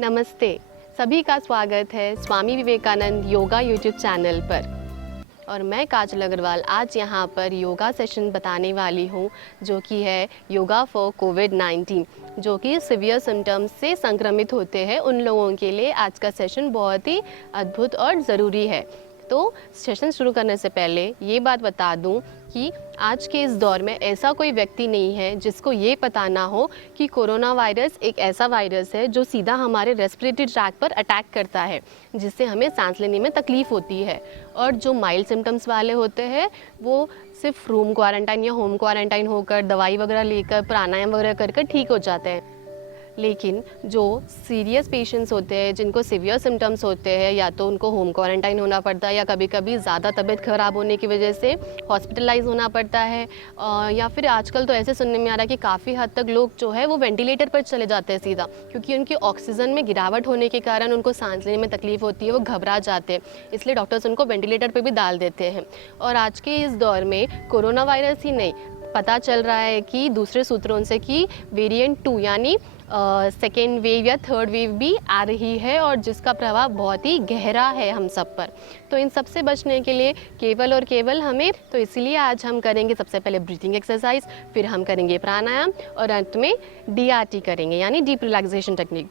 नमस्ते, सभी का स्वागत है स्वामी विवेकानंद योगा यूट्यूब चैनल पर। और मैं काजल अग्रवाल आज यहाँ पर योगा सेशन बताने वाली हूँ, जो कि है योगा फॉर कोविड-19, जो कि सीवियर सिम्टम्स से संक्रमित होते हैं। उन लोगों के लिए आज का सेशन बहुत ही अद्भुत और ज़रूरी है। तो सेशन शुरू करने से पहले ये बात बता दूं कि आज के इस दौर में ऐसा कोई व्यक्ति नहीं है जिसको ये पता ना हो कि कोरोना वायरस एक ऐसा वायरस है जो सीधा हमारे रेस्पिरेटरी ट्रैक पर अटैक करता है, जिससे हमें सांस लेने में तकलीफ़ होती है। और जो माइल्ड सिम्टम्स वाले होते हैं वो सिर्फ रूम क्वारंटाइन या होम क्वारंटाइन होकर दवाई वगैरह लेकर प्राणायाम वगैरह कर ठीक हो जाते हैं। लेकिन जो सीरियस पेशेंट्स होते हैं, जिनको सीवियर सिम्टम्स होते हैं, या तो उनको होम क्वारंटाइन होना पड़ता है या कभी कभी ज़्यादा तबीयत ख़राब होने की वजह से हॉस्पिटलाइज होना पड़ता है, या फिर आजकल तो ऐसे सुनने में आ रहा है कि काफ़ी हद तक लोग जो है वो वेंटिलेटर पर चले जाते हैं सीधा, क्योंकि उनकी ऑक्सीजन में गिरावट होने के कारण उनको सांस लेने में तकलीफ़ होती है, वो घबरा जाते हैं, इसलिए डॉक्टर्स उनको वेंटिलेटर पर भी डाल देते हैं। और आज के इस दौर में कोरोना वायरस ही नहीं, पता चल रहा है कि दूसरे सूत्रों से कि वेरिएंट 2 यानी सेकेंड वेव या थर्ड वेव भी आ रही है, और जिसका प्रभाव बहुत ही गहरा है हम सब पर। तो इन सब से बचने के लिए केवल और केवल हमें, तो इसीलिए आज हम करेंगे सबसे पहले ब्रीथिंग एक्सरसाइज, फिर हम करेंगे प्राणायाम और अंत में DRT करेंगे यानी डीप रिलैक्सेशन टेक्निक।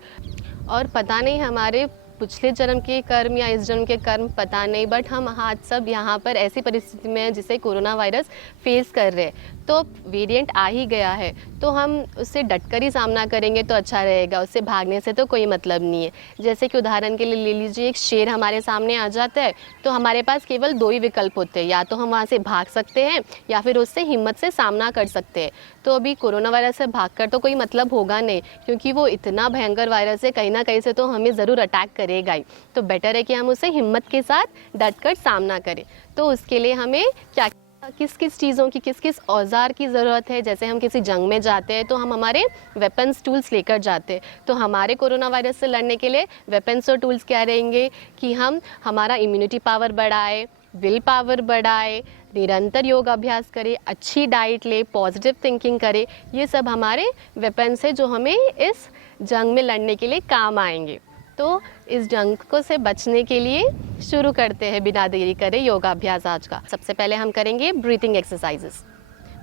और पता नहीं हमारे पिछले जन्म के कर्म या इस जन्म के कर्म पता नहीं, बट हम आज सब यहाँ पर ऐसी परिस्थिति में हैं जिसे कोरोना वायरस फेस कर रहे हैं। तो वेरिएंट आ ही गया है तो हम उससे डटकर ही सामना करेंगे तो अच्छा रहेगा, उससे भागने से तो कोई मतलब नहीं है। जैसे कि उदाहरण के लिए ले लीजिए, एक शेर हमारे सामने आ जाता है तो हमारे पास केवल 2 ही विकल्प होते हैं, या तो हम वहाँ से भाग सकते हैं या फिर उससे हिम्मत से सामना कर सकते हैं। तो अभी कोरोना वायरस से भागकर तो कोई मतलब होगा नहीं, क्योंकि वो इतना भयंकर वायरस है, कहीं ना कहीं से तो हमें ज़रूर अटैक करेगा ही। तो बेटर है कि हम उसे हिम्मत के साथ डटकर सामना करें। तो उसके लिए हमें क्या किस किस चीज़ों की, किस किस औजार की ज़रूरत है। जैसे हम किसी जंग में जाते हैं तो हम हमारे वेपन्स टूल्स लेकर जाते हैं, तो हमारे कोरोना वायरस से लड़ने के लिए वेपन्स और टूल्स क्या रहेंगे कि हम हमारा इम्यूनिटी पावर बढ़ाए, विल पावर बढ़ाए, निरंतर योग अभ्यास करें, अच्छी डाइट ले, पॉजिटिव थिंकिंग करें। ये सब हमारे वेपन्स है जो हमें इस जंग में लड़ने के लिए काम आएंगे। तो इस जंग को से बचने के लिए शुरू करते हैं बिना देरी करे योगाभ्यास आज का। सबसे पहले हम करेंगे ब्रीथिंग एक्सरसाइजेस।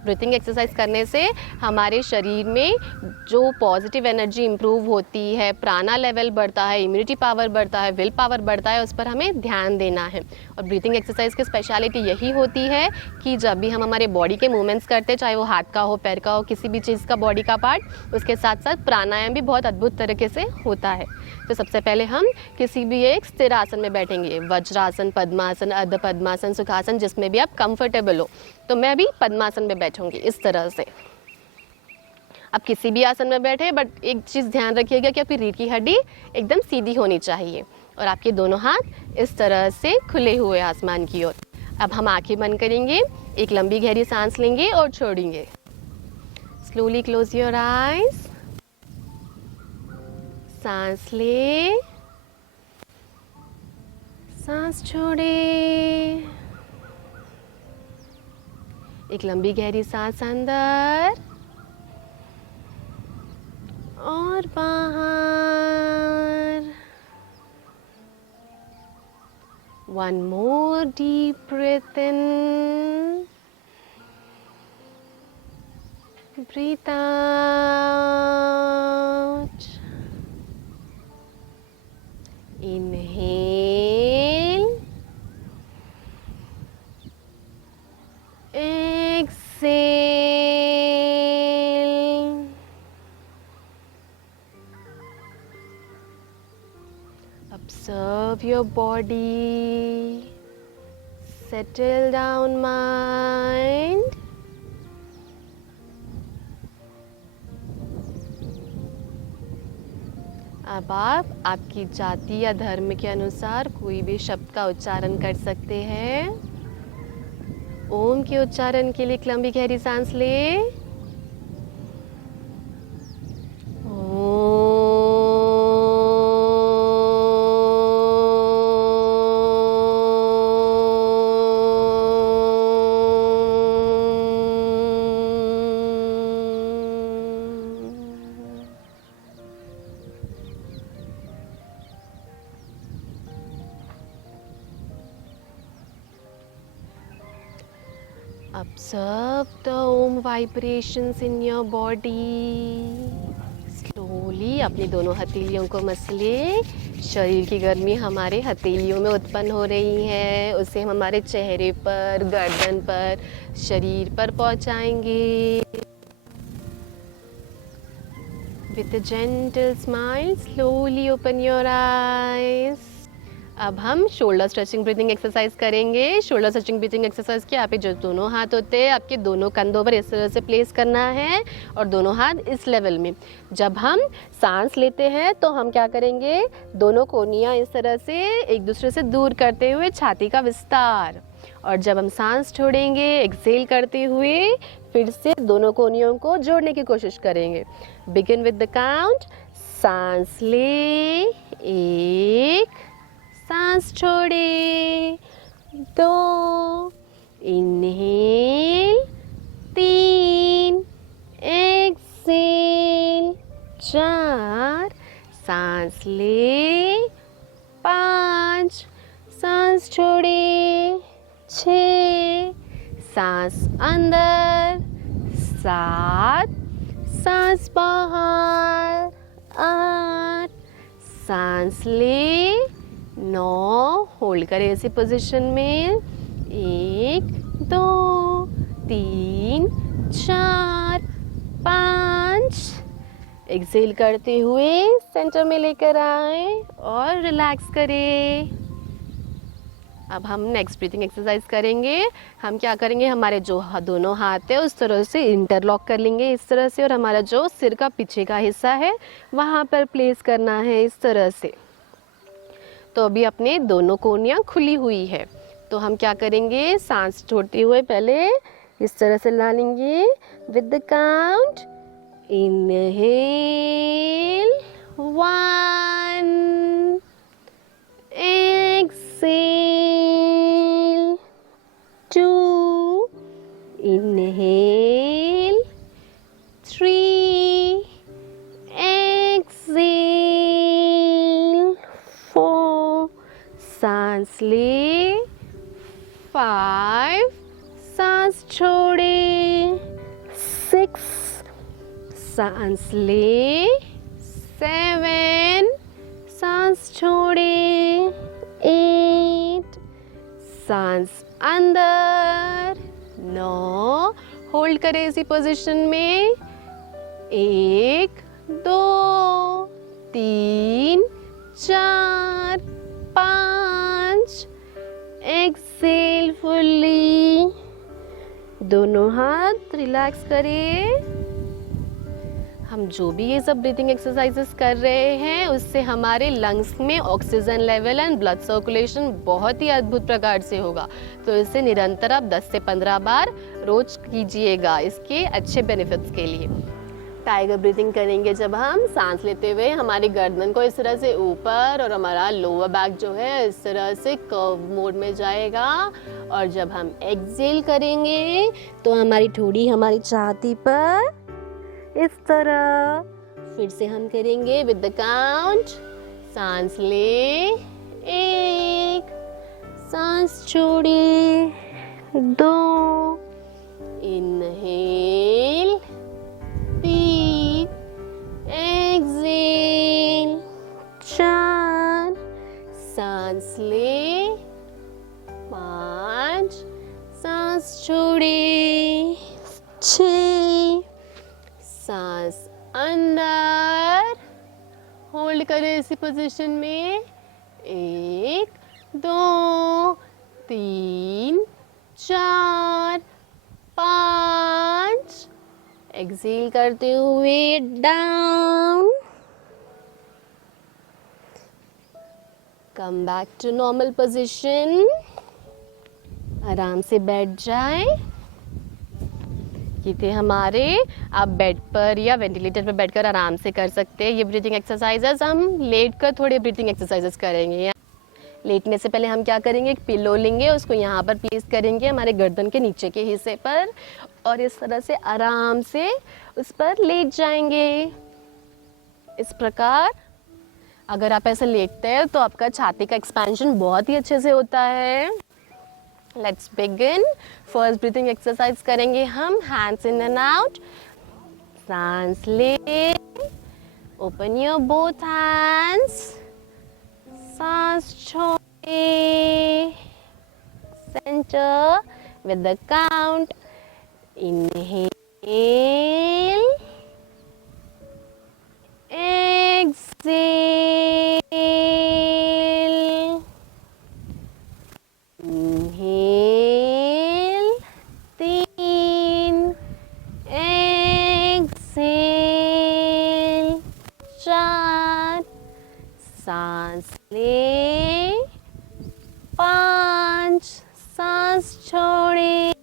ब्रीथिंग एक्सरसाइज करने से हमारे शरीर में जो पॉजिटिव एनर्जी इंप्रूव होती है, प्राणा लेवल बढ़ता है, इम्यूनिटी पावर बढ़ता है, विल पावर बढ़ता है, उस पर हमें ध्यान देना है। और ब्रीथिंग एक्सरसाइज की स्पेशलिटी यही होती है कि जब भी हम हमारे बॉडी के मूवमेंट्स करते हैं, चाहे वो हाथ का हो, पैर का हो, किसी भी चीज़ का बॉडी का पार्ट, उसके साथ साथ प्राणायाम भी बहुत अद्भुत तरीके से होता है। तो सबसे पहले हम किसी भी एक स्थिर आसन में बैठेंगे, वज्रासन, पद्मासन, अर्ध पद्मासन, सुखासन, जिसमें भी आप कंफर्टेबल हो। तो मैं अभी पद्मासन में बैठूंगी इस तरह से। अब किसी भी आसन में बैठे, बट एक चीज़ ध्यान रखिएगा कि आपकी रीढ़ की हड्डी एकदम सीधी होनी चाहिए और आपके दोनों हाथ इस तरह से खुले हुए आसमान की ओर। अब हम आंखें बंद करेंगे, एक लंबी गहरी सांस लेंगे और छोड़ेंगे। Slowly close your eyes. सांस ले, सांस छोड़े, एक लंबी गहरी सांस अंदर और बाहर। One more deep breath in, breathe out. Inhale, exhale. Observe your body. Settle down, mind. अब आप आपकी जाति या धर्म के अनुसार कोई भी शब्द का उच्चारण कर सकते हैं। ओम के उच्चारण के लिए एक लंबी गहरी सांस ले। Observe the Om vibrations in your body. Slowly अपनी दोनों हथेलियों को मसले। शरीर की गर्मी हमारे हथेलियों में उत्पन्न हो रही है, उसे हम हमारे चेहरे पर, गर्दन पर, शरीर पर पहुंचाएंगे। With a gentle smile, slowly open your eyes. अब हम शोल्डर स्ट्रेचिंग ब्रीदिंग एक्सरसाइज करेंगे। शोल्डर स्ट्रेचिंग ब्रीदिंग एक्सरसाइज के आप जो दोनों हाथ होते हैं आपके दोनों कंधों पर इस तरह से प्लेस करना है और दोनों हाथ इस लेवल में। जब हम सांस लेते हैं तो हम क्या करेंगे, दोनों कोहनियाँ इस तरह से एक दूसरे से दूर करते हुए छाती का विस्तार, और जब हम सांस छोड़ेंगे एक्सेल करते हुए फिर से दोनों कोहनियों को जोड़ने की कोशिश करेंगे। Begin with the count. सांस ले, एक, सांस छोड़े, दो, इनहेल, तीन, एक्सेल, चार, सांस ले, पाँच, सांस छोड़े, छः, सांस अंदर, सात, सांस बाहर, आठ, सांस ले, 9, होल्ड करें इसी पोजीशन में, 1, 2, 3, 4, 5, एक्सेल करते हुए सेंटर में लेकर आए और रिलैक्स करें। अब हम नेक्स्ट ब्रीथिंग एक्सरसाइज करेंगे। हम क्या करेंगे, हमारे जो दोनों हाथ है उस तरह से इंटरलॉक कर लेंगे इस तरह से, और हमारा जो सिर का पीछे का हिस्सा है वहाँ पर प्लेस करना है इस तरह से। तो अभी अपने दोनों कोहनियाँ खुली हुई है, तो हम क्या करेंगे, सांस छोड़ते हुए पहले इस तरह से ला लेंगे with the count. Inhale, 1, exhale, 2, inhale, 3, exhale, 4, सांस ले, 5, सांस छोड़े, 6, सांस ले, 7, सांस छोड़े, 8, सांस अंदर, 9, होल्ड करें इसी पोजीशन में, 1, 2, 3, 4, 5, एक्सेल फुल्ली, दोनों हाथ रिलैक्स करें। हम जो भी ये सब ब्रीथिंग एक्सरसाइजेस कर रहे हैं उससे हमारे लंग्स में oxygen level and blood circulation बहुत ही अद्भुत प्रकार से होगा। तो इसे निरंतर आप 10 से 15 बार रोज कीजिएगा इसके अच्छे बेनिफिट्स के लिए। टाइगर ब्रीथिंग करेंगे जब हम सांस लेते हुए हमारी गर्दन को इस तरह से ऊपर और हमारा लोअर बैक जो है इस तरह से कर्व मोड में जाएगा, और जब हम एक्सेल करेंगे तो हमारी ठोड़ी हमारी छाती पर इस तरह। फिर से हम करेंगे विद द काउंट। सांस ले, 1, सांस छोड़े, 2, इनहेल, 3, एक्सेल, 4, सांस ले, 5, सांस छोड़े, 6, सांस अंदर, होल्ड करें इसी पोजीशन में, 1, 2, 3, 4, 5, एक्सेल करते हुए down, come back to normal position, आराम से बैठ जाए। ये थे हमारे, आप बेड पर या वेंटिलेटर पर बैठकर आराम से कर सकते हैं ये ब्रीथिंग एक्सरसाइजेस। हम लेट कर थोड़े ब्रीथिंग एक्सरसाइजेस करेंगे। लेटने से पहले हम क्या करेंगे, एक पिलो लेंगे, उसको यहाँ पर प्लेस करेंगे हमारे गर्दन के नीचे के हिस्से पर, और इस तरह से आराम से उस पर लेट जाएंगे। इस प्रकार अगर आप ऐसे लेटते हैं तो आपका छाती का एक्सपेंशन बहुत ही अच्छे से होता है। Let's begin. First breathing exercise करेंगे हम, हैंड्स इन एंड आउट। सांस ले, ओपन योर बोथ हैंड्स, सांस छोड़े, centre with the count. Inhale, exhale, inhale, 3, exhale, 4, सांस ले, 5, सांस छोड़े,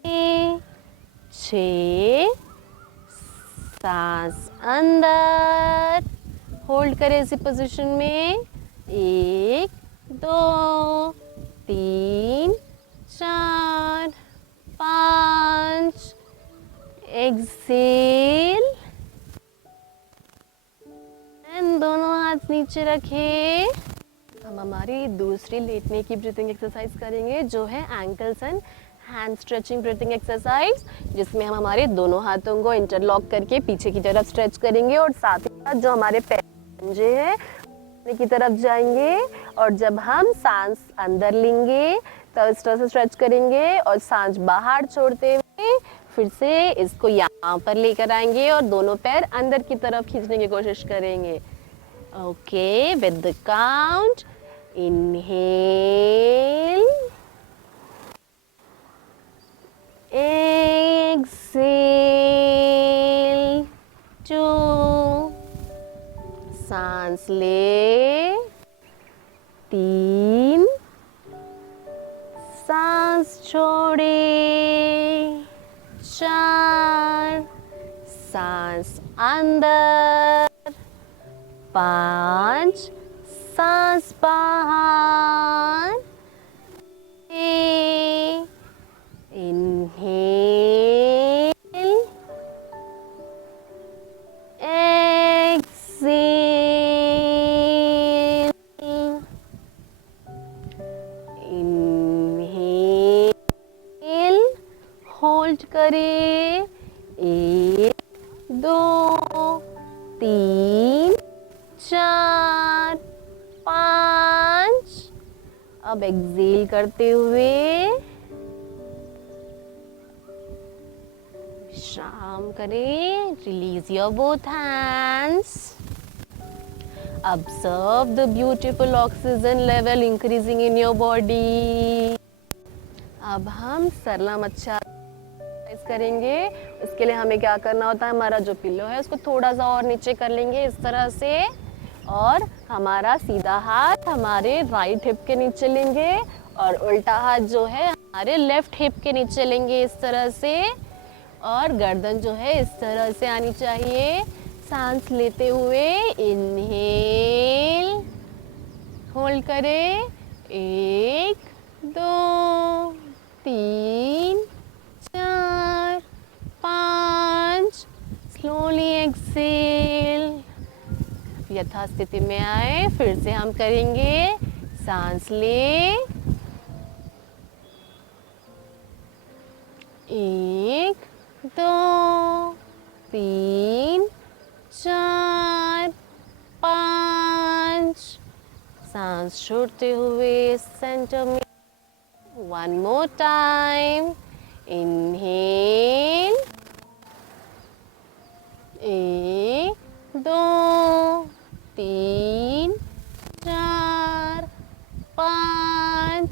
6, सांस अंदर, होल्ड करें इसी पोजीशन में, 1, 2, 3, 4, 5, एक्सेल, एंड दोनों हाथ नीचे रखें। हम हमारी दूसरी लेटने की ब्रीथिंग एक्सरसाइज करेंगे जो है ankles and hand stretching breathing exercise, जिसमें हम हमारे दोनों हाथों को इंटरलॉक करके पीछे की तरफ स्ट्रेच करेंगे और साथ ही साथ जो हमारे पैर पंजे हैं की तरफ जाएंगे, और जब हम सांस अंदर लेंगे तो इस तरह से स्ट्रेच करेंगे और सांस बाहर छोड़ते हुए फिर से इसको यहाँ पर लेकर आएंगे और दोनों पैर अंदर की तरफ खींचने की कोशिश करेंगे। Okay, with the count, inhale, exhale, 2, सांस ले, 3, सांस छोड़े, 4, सांस अंदर, 5, सांस बाहर, इनहेल, एक्सेल, इनहेल, होल्ड करें, 1, 2, 3, 4, 5, अब एक्सेल करते हुए विश्राम करें, release your both hands, observe the beautiful oxygen level increasing in your body. अब हम सरला मच्छा करेंगे। उसके लिए हमें क्या करना होता है, हमारा जो पिलो है उसको थोड़ा सा और नीचे कर लेंगे इस तरह से, और हमारा सीधा हाथ हमारे राइट हिप के नीचे लेंगे और उल्टा हाथ जो है हमारे लेफ्ट हिप के नीचे लेंगे इस तरह से, और गर्दन जो है इस तरह से आनी चाहिए। सांस लेते हुए इनहेल, होल्ड करें, 1, 2, 3, 4, 5, स्लोली एक्सेल, यथास्थिति में आए। फिर से हम करेंगे, सांस ले, 1, 2, 3, 4, 5, सांस छोड़ते हुए सेंटर में। One more time, inhale, 1, 2, 3, 4, 5,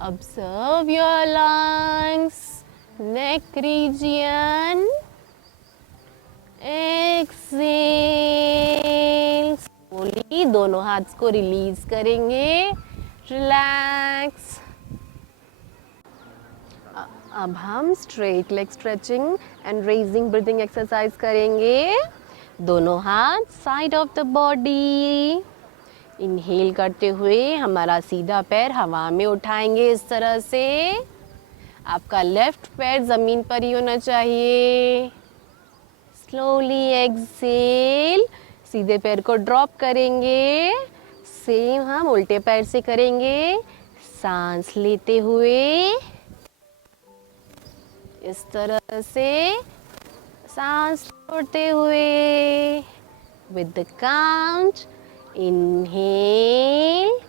observe your lungs, neck region, exhale, slowly दोनों हाथ को रिलीज करेंगे, रिलैक्स। अब हम straight leg stretching and raising breathing exercise करेंगे। दोनों हाथ side of the body, inhale करते हुए हमारा सीधा पैर हवा में उठाएंगे इस तरह से। आपका लेफ्ट पैर जमीन पर ही होना चाहिए। स्लोली एक्सेल, सीधे पैर को ड्रॉप करेंगे। सेम हम उल्टे पैर से करेंगे। सांस लेते हुए इस तरह से सांस छोड़ते हुए with the count. Inhale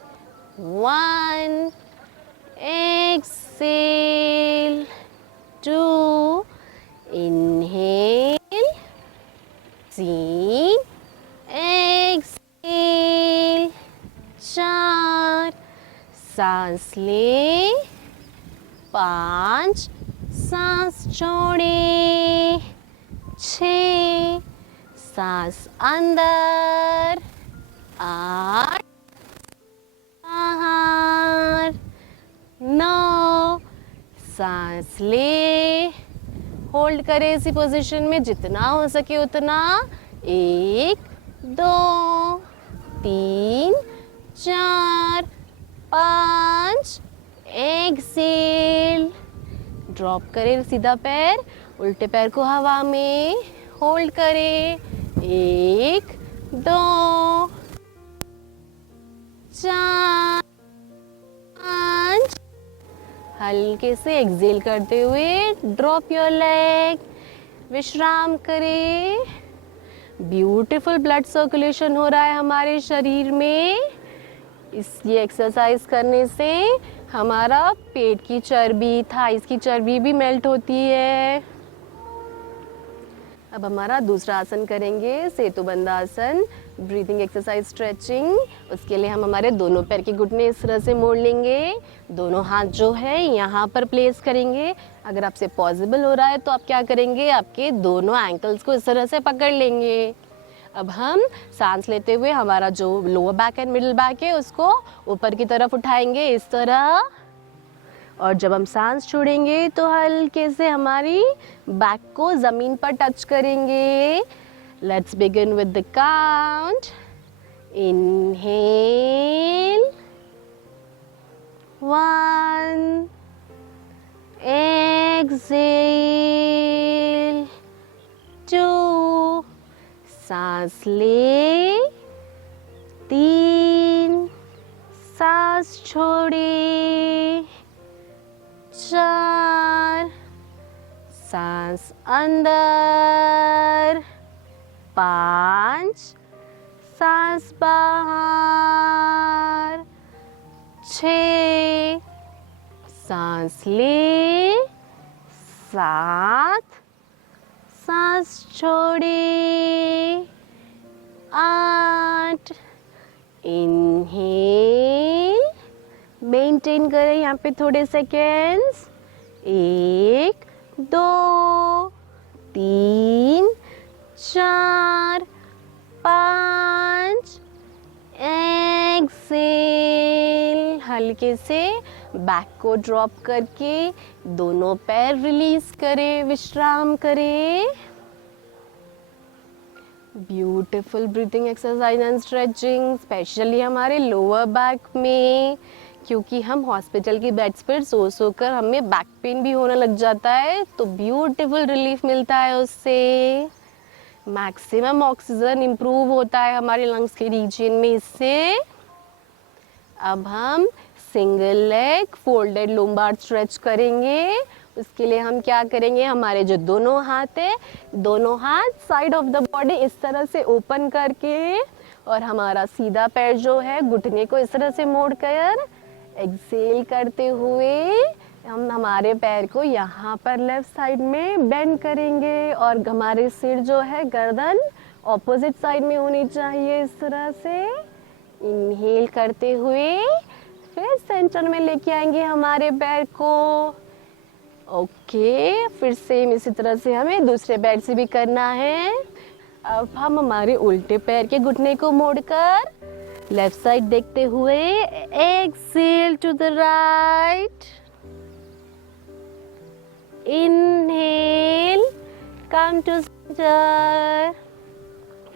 1, exhale 2, inhale 3, exhale 4, सांस ले 5, सांस छोड़े 6, सांस अंदर 8, बाहर 9, सांस ले होल्ड करें इसी पोजीशन में जितना हो सके उतना 1, 2, 3, 4, 5, एक्सेल ड्रॉप करें सीधा पैर, उल्टे पैर को हवा में होल्ड करें 1, 2, 4, 5, हल्के से एक्सेल करते हुए ड्रॉप योर लेग, विश्राम करें। ब्यूटीफुल ब्लड सर्कुलेशन हो रहा है हमारे शरीर में। ये एक्सरसाइज करने से हमारा पेट की चर्बी, थाइस की चर्बी भी मेल्ट होती है। अब हमारा दूसरा आसन करेंगे, सेतुबंध आसन, ब्रीदिंग एक्सरसाइज, स्ट्रेचिंग। उसके लिए हम हमारे दोनों पैर के घुटने इस तरह से मोड़ लेंगे, दोनों हाथ जो है यहाँ पर प्लेस करेंगे। अगर आपसे पॉसिबल हो रहा है तो आप क्या करेंगे, आपके दोनों एंकल्स को इस तरह से पकड़ लेंगे। अब हम सांस लेते हुए हमारा जो lower back and middle back है उसको ऊपर की तरफ उठाएंगे इस तरह, और जब हम सांस छोड़ेंगे तो हल्के से हमारी बैक को ज़मीन पर टच करेंगे। Let's begin with the count. Inhale 1, exhale 2, सांस ले 3, सांस छोड़े 4, सांस अंदर 5, सांस बाहर 6, सांस ले 7, सांस छोड़े 8, इनहेल, मेंटेन करें यहाँ पे थोड़े सेकेंड्स, 1, 2, 3, 4, 5, एक्सेल। हल्के से बैक को ड्रॉप करके दोनों पैर रिलीज करें, विश्राम करें। Beautiful breathing exercise and stretching, specially हमारे लोअर बैक में, क्योंकि हम हॉस्पिटल की बेड्स पर सो कर हमें बैक पेन भी होने लग जाता है, तो ब्यूटीफुल रिलीफ मिलता है उससे। मैक्सिमम ऑक्सीजन इम्प्रूव होता है हमारे लंग्स के रीजन में इससे। अब हम सिंगल लेग फोल्डेड लुम्बार स्ट्रेच करेंगे। उसके लिए हम क्या करेंगे, हमारे जो दोनों हाथ है, दोनों हाथ साइड ऑफ द बॉडी इस तरह से ओपन करके, और हमारा सीधा पैर जो है घुटने को इस तरह से मोड़ कर एक्सेल करते हुए हम हमारे पैर को यहाँ पर लेफ्ट साइड में बेंड करेंगे, और हमारे सिर जो है गर्दन ऑपोजिट साइड में होनी चाहिए इस तरह से। इनहेल करते हुए फिर सेंटर में लेके आएंगे हमारे पैर को। ओके, फिर सेम इसी तरह से हमें दूसरे पैर से भी करना है। अब हम हमारे उल्टे पैर के घुटने को मोड़कर लेफ्ट साइड देखते हुए exhale to the right, inhale, come to centre.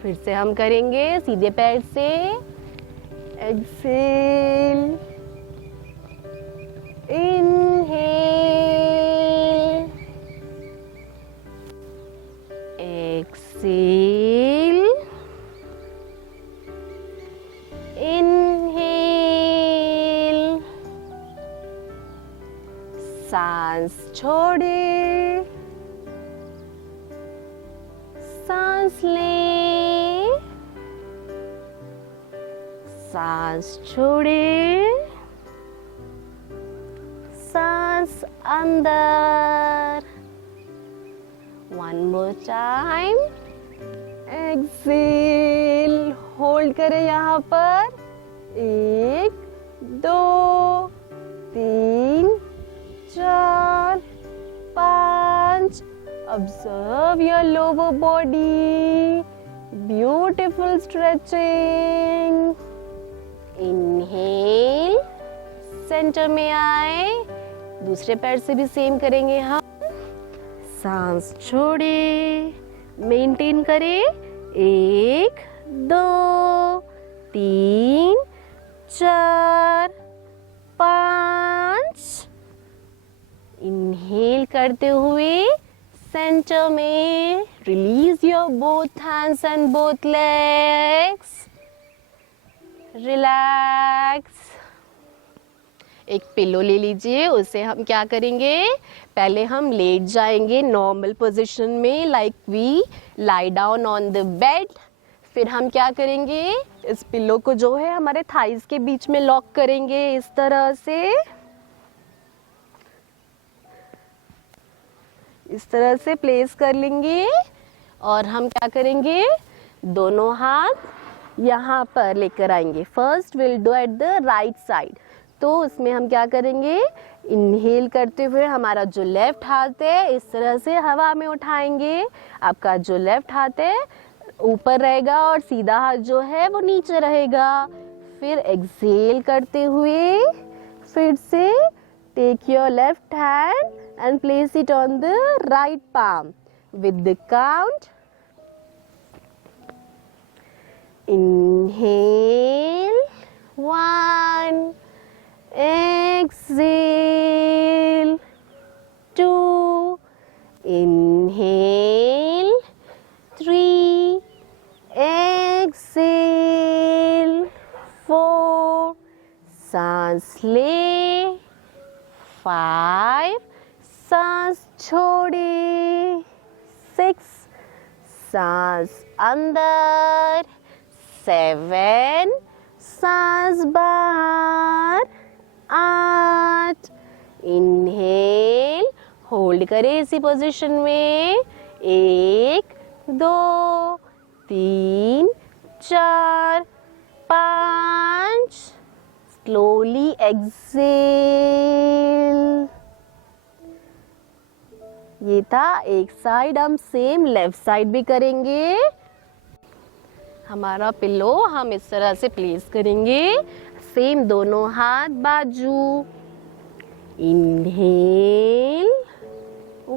फिर से हम करेंगे सीधे पैर से, एक्सेल, इनहेल, एक्सेल, इनहेल, सांस छोड़े, सांस ले, सांस छोड़े, सांस अंदर। One more time. Exhale. Hold करें यहाँ पर। 1 2 3 4 5। Observe your lower body. Beautiful stretching. Inhale. Centre में आए। दूसरे पैर से भी सेम करेंगे हम। सांस छोड़े, मेंटेन करें। 1 2 3 4 5। इनहेल करते हुए सेंटर में release your both hands and both legs. Relax. एक पिलो ले लीजिए, उससे हम क्या करेंगे, पहले हम लेट जाएंगे नॉर्मल पोजीशन में, like we lie down on the bed. फिर हम क्या करेंगे, इस पिलो को जो है हमारे थाइस के बीच में लॉक करेंगे, इस तरह से, इस तरह से प्लेस कर लेंगे। और हम क्या करेंगे, दोनों हाथ यहाँ पर लेकर आएंगे। First will do at the right side. तो उसमें हम क्या करेंगे, इनहेल करते हुए हमारा जो लेफ्ट हाथ है इस तरह से हवा में उठाएंगे। आपका जो लेफ्ट हाथ है ऊपर रहेगा और सीधा हाथ जो है वो नीचे रहेगा। फिर एक्सहेल करते हुए फिर से take your left hand and place it on the right palm with the count. Inhale 1, exhale 2, inhale 3, exhale 4, सांस ले 5, सांस छोड़े 6, सांस अंदर 7, सांस बाहर 8। इनहेल, होल्ड करें इसी पोजीशन में। 1 2 3 4 5। Slowly exhale. ये था एक साइड, हम सेम लेफ्ट साइड भी करेंगे। हमारा पिलो हम इस तरह से प्लेस करेंगे, सेम दोनों हाथ बाजू। इनहेल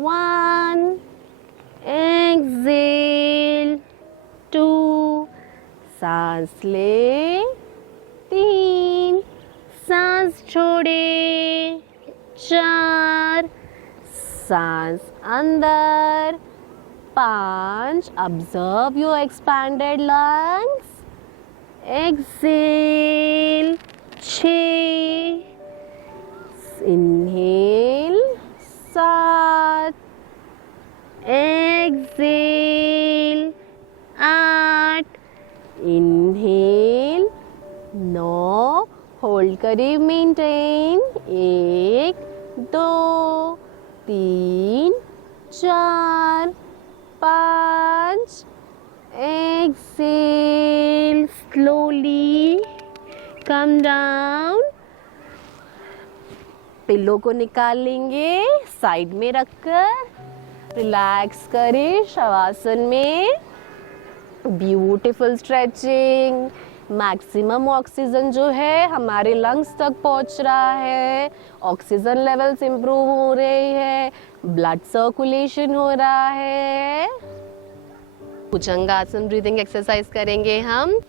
1, एक्सहेल 2, सांस ले 3, सांस छोड़े 4, सांस अंदर 5। Observe your expanded lungs. Exhale 6, inhale 7, exhale 8, inhale 9, hold करें, maintain. 1 2 3 4 5। Exhale, slowly come down. Pillow को निकाल लेंगे, साइड में रखकर रिलैक्स करें शवासन में। Beautiful stretching. मैक्सिमम ऑक्सीजन जो है हमारे लंग्स तक पहुंच रहा है, ऑक्सीजन लेवल्स इम्प्रूव हो रही है, ब्लड सर्कुलेशन हो रहा है। भुजंगासन ब्रीदिंग एक्सरसाइज करेंगे हम।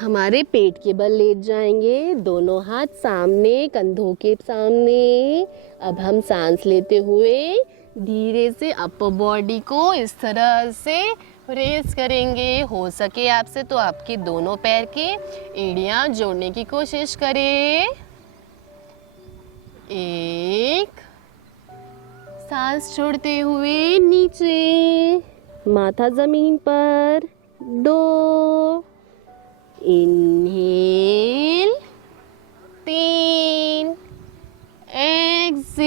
हमारे पेट के बल लेट जाएंगे, दोनों हाथ सामने, कंधों के सामने। अब हम सांस लेते हुए धीरे से अपर बॉडी को इस तरह से रेस करेंगे। हो सके आपसे तो आपके दोनों पैर के एड़ियां जोड़ने की कोशिश करें। 1 सांस छोड़ते हुए नीचे, माथा जमीन पर। 2, इनहेल। 3, एक्सेल।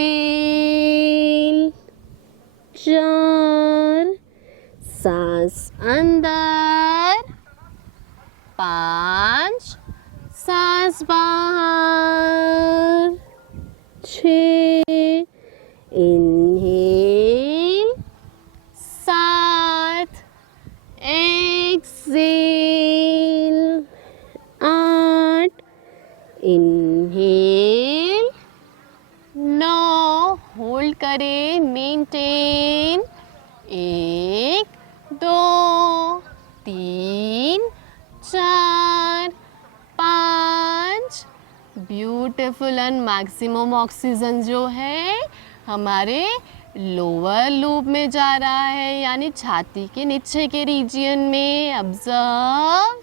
4, सांस अंदर। 5, सांस बाहर। 6, इनहेल। 7, एक्सेल। 8, इनहेल। 9, होल्ड करें, maintain. 1, 2, 3, 4, 5। Beautiful and maximum oxygen जो है हमारे लोअर लूप में जा रहा है, यानी छाती के नीचे के रीजियन में। ऑब्जर्व।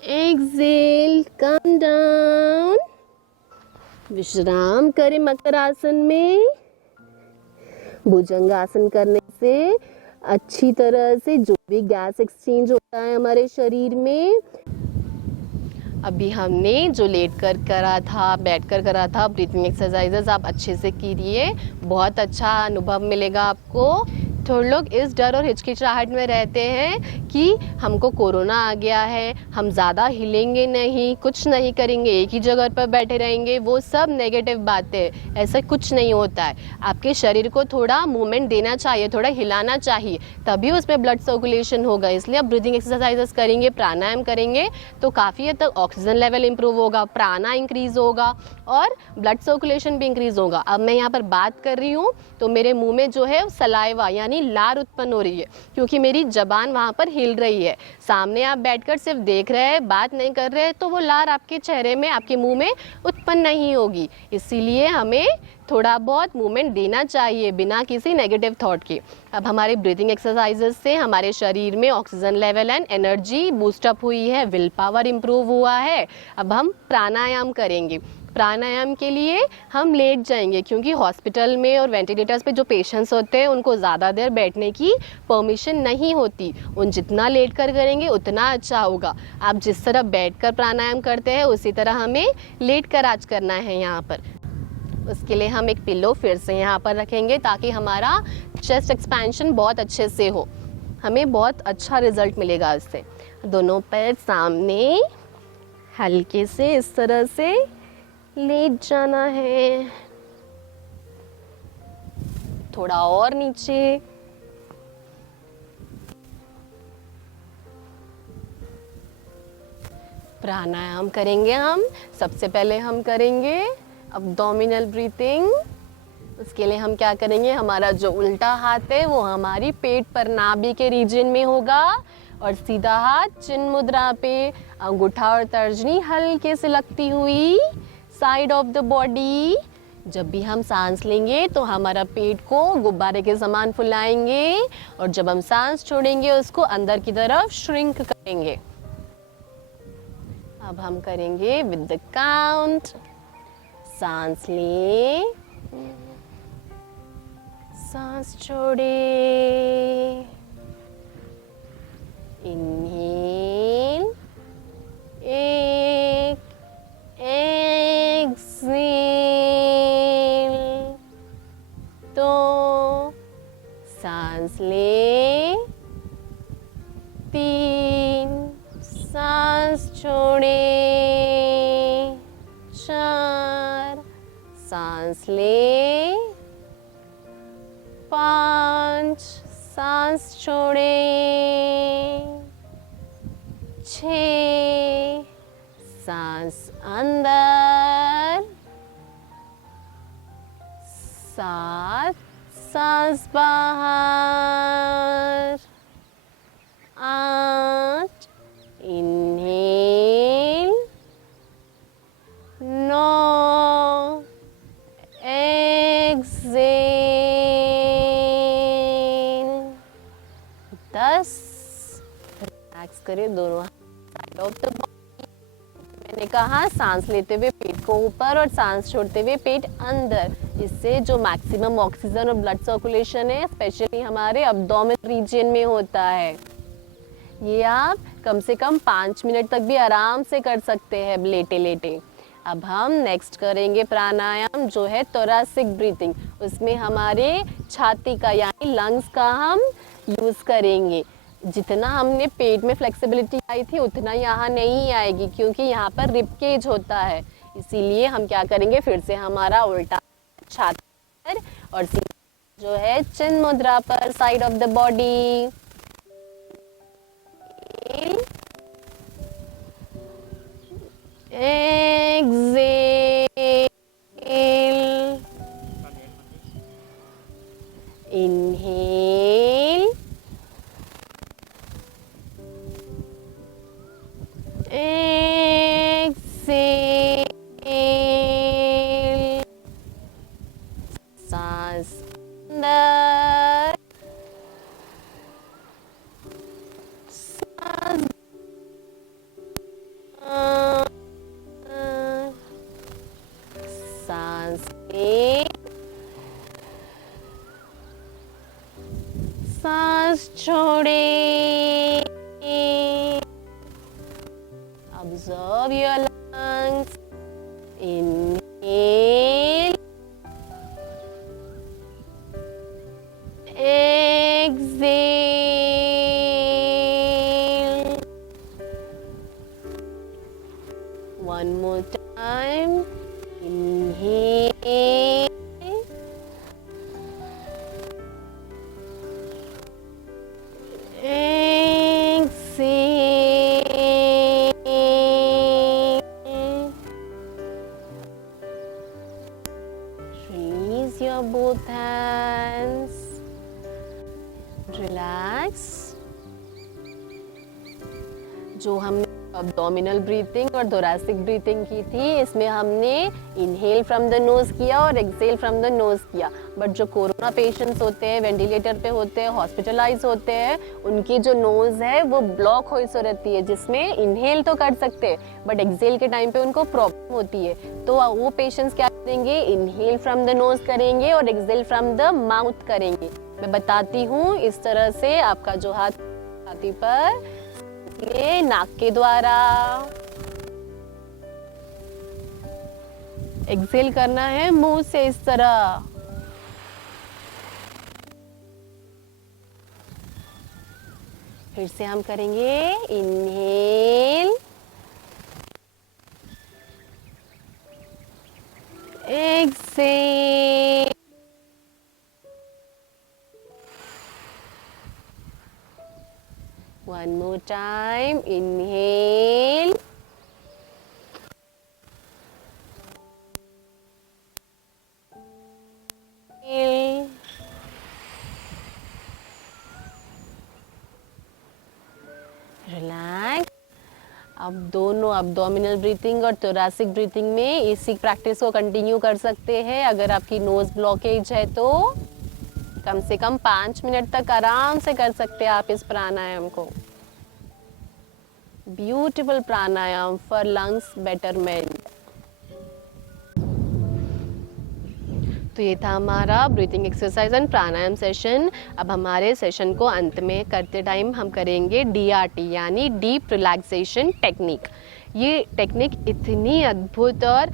Exhale, come down. विश्राम करें मकर आसन में। भुजंगासन करने से अच्छी तरह से जो भी गैस एक्सचेंज होता है हमारे शरीर में। अभी हमने जो लेट कर करा था, बैठ कर करा था, ब्रीथिंग एक्सरसाइजेस आप अच्छे से कीजिए, बहुत अच्छा अनुभव मिलेगा आपको। थोड़े लोग इस डर और हिचकिचाहट में रहते हैं कि हमको कोरोना आ गया है, हम ज़्यादा हिलेंगे नहीं, कुछ नहीं करेंगे, एक ही जगह पर बैठे रहेंगे। वो सब नेगेटिव बातें, ऐसा कुछ नहीं होता है। आपके शरीर को थोड़ा मूवमेंट देना चाहिए, थोड़ा हिलाना चाहिए, तभी उसमें ब्लड सर्कुलेशन होगा। इसलिए आप ब्रीथिंग एक्सरसाइजेस करेंगे, प्राणायाम करेंगे तो काफ़ी हद तक ऑक्सीजन लेवल इंप्रूव होगा, प्राणा इंक्रीज होगा और ब्लड सर्कुलेशन भी इंक्रीज होगा। अब मैं यहाँ पर बात कर रही हूँ तो मेरे मुंह में जो है सलाइवा यानी लार उत्पन्न हो रही है, क्योंकि मेरी जबान वहाँ पर हिल रही है। सामने आप बैठकर सिर्फ देख रहे हैं, बात नहीं कर रहे हैं, तो वो लार आपके चेहरे में, आपके मुंह में उत्पन्न नहीं होगी। इसीलिए हमें थोड़ा बहुत मूवमेंट देना चाहिए बिना किसी नेगेटिव थॉट के। अब हमारे ब्रीथिंग एक्सरसाइजेस से हमारे शरीर में oxygen level and energy boost up हुई है, विल पावर इंप्रूव हुआ है। अब हम प्राणायाम करेंगे। प्राणायाम के लिए हम लेट जाएंगे, क्योंकि हॉस्पिटल में और वेंटिलेटर्स पे जो पेशेंट्स होते हैं उनको ज़्यादा देर बैठने की परमिशन नहीं होती। उन जितना लेट कर करेंगे उतना अच्छा होगा। आप जिस तरह बैठ कर प्राणायाम करते हैं उसी तरह हमें लेट कर आज करना है यहाँ पर। उसके लिए हम एक पिलो फिर से यहाँ पर रखेंगे ताकि हमारा चेस्ट एक्सपेंशन बहुत अच्छे से हो, हमें बहुत अच्छा रिजल्ट मिलेगा इससे। दोनों पैर सामने, हल्के से इस तरह से लेट जाना है, थोड़ा और नीचे। प्राणायाम करेंगे हम। सबसे पहले हम करेंगे अब्डोमिनल ब्रीथिंग। उसके लिए हम क्या करेंगे, हमारा जो उल्टा हाथ है वो हमारी पेट पर नाभि के रीजन में होगा और सीधा हाथ चिन्ह मुद्रा पे, अंगूठा और तर्जनी हल्के से लगती हुई साइड ऑफ द बॉडी। जब भी हम सांस लेंगे तो हमारा पेट को गुब्बारे के समान फुलाएंगे और जब हम सांस छोड़ेंगे उसको अंदर की तरफ श्रिंक करेंगे। अब हम करेंगे विद द काउंट। सांस लें, सांस छोड़े, इनहेल, 1, एक्सहेल, 2, सांस ले, 3, सांस छोड़े, 4, सांस ले, 5, सांस छोड़े, 6, सांस अंदर, 7, सांस बाहर, 8, इनहेल, 9, एक्सहेल, 10, रिलैक्स करें दोनों साइड ऑफ द बॉडी। मैंने कहा सांस लेते हुए पेट को ऊपर और सांस छोड़ते हुए पेट अंदर। इससे जो मैक्सिमम ऑक्सीजन और ब्लड सर्कुलेशन है स्पेशली हमारे अब्डोमिनल रीजन में होता है। ये आप कम से कम 5 मिनट तक भी आराम से कर सकते हैं लेटे लेटे। अब हम नेक्स्ट करेंगे प्राणायाम जो है थोरैसिक ब्रीथिंग। उसमें हमारे छाती का यानी लंग्स का हम यूज़ करेंगे। जितना हमने पेट में फ्लेक्सिबिलिटी आई थी उतना यहाँ नहीं आएगी क्योंकि यहाँ पर रिब केज होता है। इसीलिए हम क्या करेंगे, फिर से हमारा उल्टा छाती पर और जो है चिन मुद्रा पर, side of the body. Exhale, inhale, exhale, सांस अंदर, सांस सांस ले, सांस छोड़े। Observe your lungs. Inhale, exhale. One more time. Inhale, exhale. Release your both hands. Relax. जो हमने अब्डोमिनल ब्रीथिंग और थोरैसिक ब्रीथिंग की थी, इसमें हमने इनहेल फ्रॉम द नोज किया और एक्सेल फ्रॉम द नोज किया। बट जो कोरोना पेशेंट्स होते हैं, वेंटिलेटर पे होते हैं, हॉस्पिटलाइज होते हैं, उनकी जो नोज है वो ब्लॉक हुई सो रहती है, जिसमें इनहेल तो कर सकते हैं बट एक्सेल के टाइम पे उनको प्रॉब्लम होती है। तो वो पेशेंट्स क्या करेंगे, इनहेल फ्रॉम द नोज करेंगे और एक्सेल फ्रॉम द माउथ करेंगे। मैं बताती हूँ इस तरह से। आपका जो हाथ छाती पर, ये नाक के द्वारा एक्सेल करना है मुंह से इस तरह। फिर से हम करेंगे inhale, exhale, one more time. Inhale, relax. अब दोनों अब्डोमिनल ब्रीथिंग और थोरैसिक ब्रीथिंग में इसी प्रैक्टिस को कंटिन्यू कर सकते हैं। अगर आपकी नोज ब्लॉकेज है तो कम से कम 5 मिनट तक आराम से कर सकते हैं आप इस प्राणायाम को। Beautiful pranayama for lungs betterment. तो ये था हमारा breathing exercise and pranayama session. अब हमारे सेशन को अंत में करते टाइम हम करेंगे DRT यानी डीप रिलैक्सेशन टेक्निक। ये टेक्निक इतनी अद्भुत और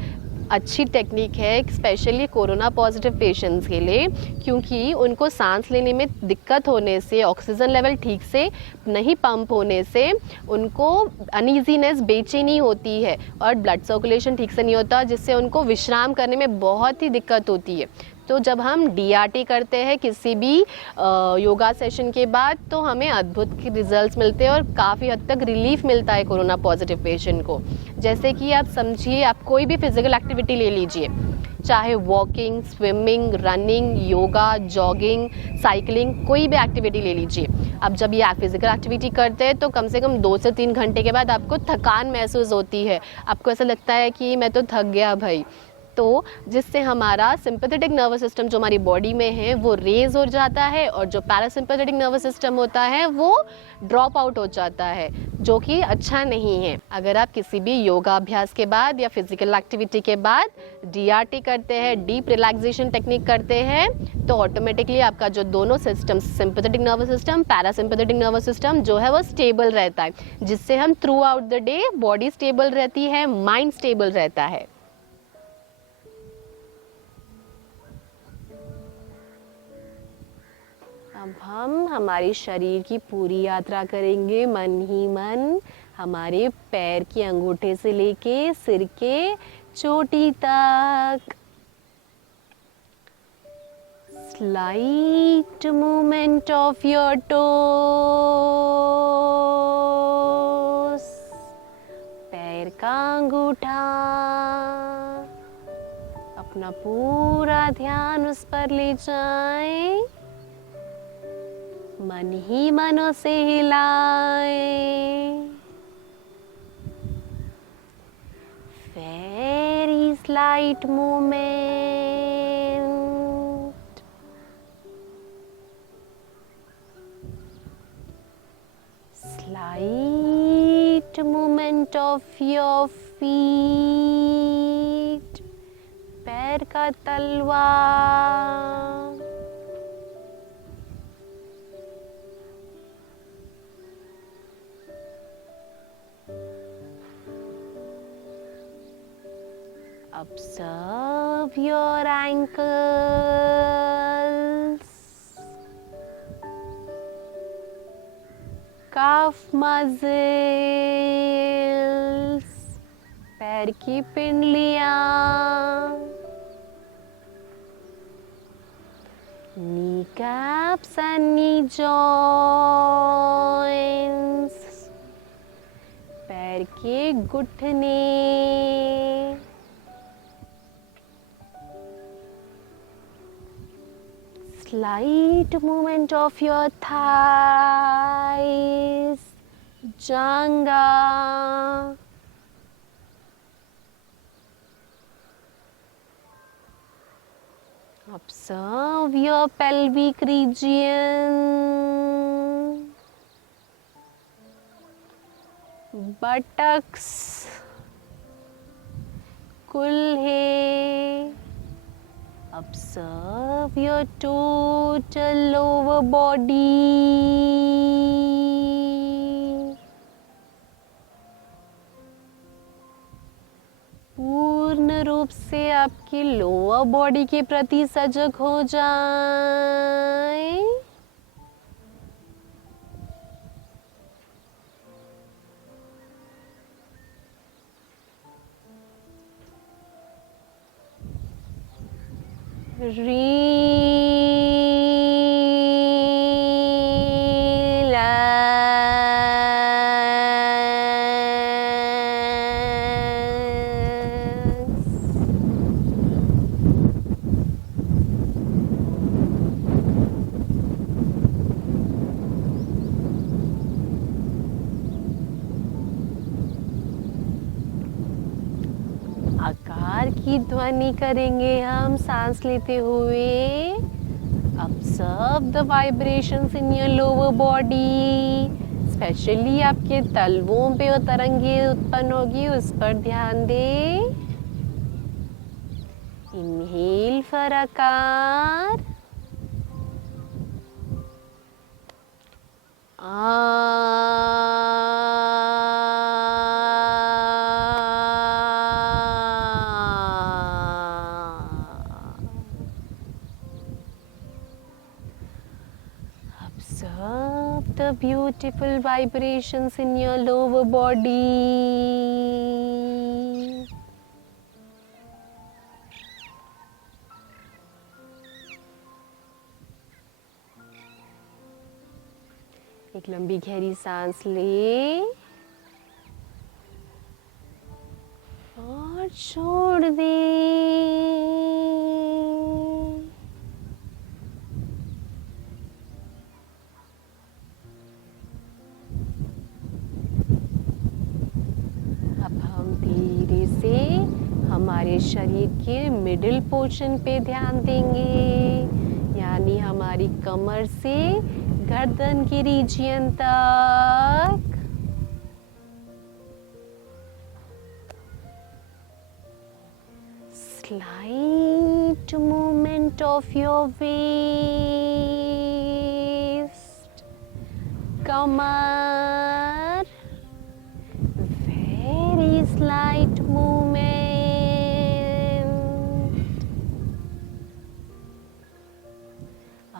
अच्छी टेक्निक है स्पेशली कोरोना पॉजिटिव पेशेंट्स के लिए, क्योंकि उनको सांस लेने में दिक्कत होने से, ऑक्सीजन लेवल ठीक से नहीं पंप होने से उनको अनईजीनेस, बेचैनी होती है और ब्लड सर्कुलेशन ठीक से नहीं होता, जिससे उनको विश्राम करने में बहुत ही दिक्कत होती है। तो जब हम DRT करते हैं किसी भी योगा सेशन के बाद, तो हमें अद्भुत रिजल्ट्स मिलते हैं और काफ़ी हद तक रिलीफ मिलता है कोरोना पॉजिटिव पेशेंट को। जैसे कि आप समझिए, आप कोई भी फिजिकल एक्टिविटी ले लीजिए, चाहे walking, swimming, running, yoga, jogging, cycling, कोई भी एक्टिविटी ले लीजिए। अब जब ये फिजिकल एक्टिविटी करते हैं तो कम से कम 2 से 3 घंटे के बाद आपको थकान महसूस होती है। आपको ऐसा लगता है कि मैं तो थक गया भाई। तो जिससे हमारा सिंपैथेटिक नर्वस सिस्टम जो हमारी बॉडी में है वो रेज हो जाता है और जो पैरासिम्पैथेटिक नर्वस सिस्टम होता है वो ड्रॉप आउट हो जाता है, जो कि अच्छा नहीं है। अगर आप किसी भी योगा अभ्यास के बाद या फिजिकल एक्टिविटी के बाद DRT करते हैं, डीप रिलैक्सेशन टेक्निक करते हैं, तो ऑटोमेटिकली आपका जो दोनों system, sympathetic nervous system, parasympathetic nervous system जो है वो स्टेबल रहता है, जिससे हम through out the day body stable रहती है, माइंड स्टेबल रहता है। अब हम हमारे शरीर की पूरी यात्रा करेंगे मन ही मन, हमारे पैर के अंगूठे से लेके सिर के चोटी तक। Slight movement of your toes, पैर का अंगूठा, अपना पूरा ध्यान उस पर ले जाएं, मन ही मन उसे हिलाएं। Very slight movement, slight movement of your feet, पैर का तलवा, observe your ankles, calf muscles, पैर की पिंडलियां, kneecaps and knee joints, पैर के घुटने, slight movement of your thighs, janga, observe your pelvic region, buttocks, kulhe, observe your total lower body, पूर्ण रूप से आपकी लोअर बॉडी के प्रति सजग हो जाएं। आकार की ध्वनि करेंगे हम सांस लेते हुए। Observe the vibrations in your lower body, specially आपके तलवों पे वो तरंगे उत्पन्न होगी, उस पर ध्यान दें। Inhale for आकार, Observe the beautiful vibrations in your lower body. एक लंबी गहरी सांस ले और छोड़ दे। हमारे शरीर के मिडिल पोर्शन पे ध्यान देंगे, यानी हमारी कमर से गर्दन की रीजन तक। Slight movement of your waist, Qamar, very slight movement.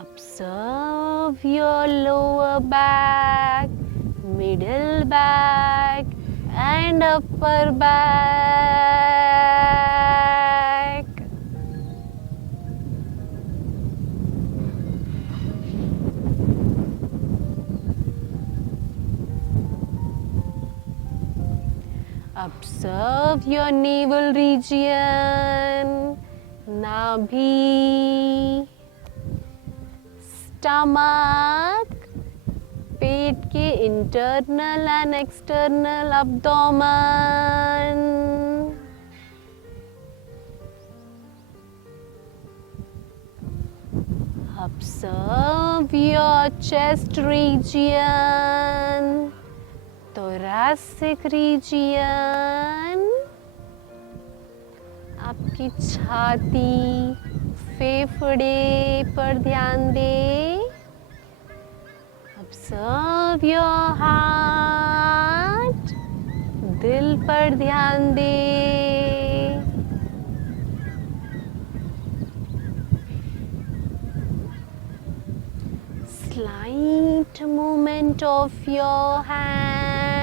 Observe your lower back, middle back and upper back. Observe your navel region, नाभि, stomach, पेट के internal and external abdomen. Observe your chest region, thoracic region, आपकी छाती, फेफड़े पर ध्यान दें. Observe your heart, दिल पर ध्यान दें. Slight movement of your hands.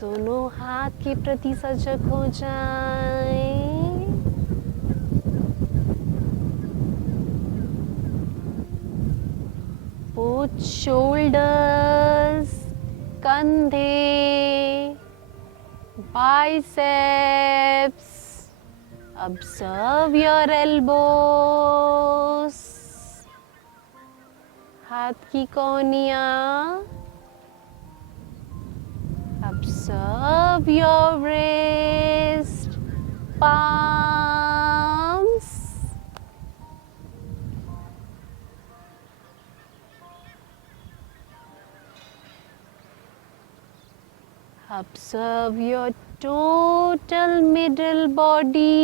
दोनों हाथ के प्रति सजग हो जाएं. Both shoulders, कंधे, biceps. Observe your elbows, हाथ की कोहनियाँ. Observe your wrist, palms. Observe your total middle body.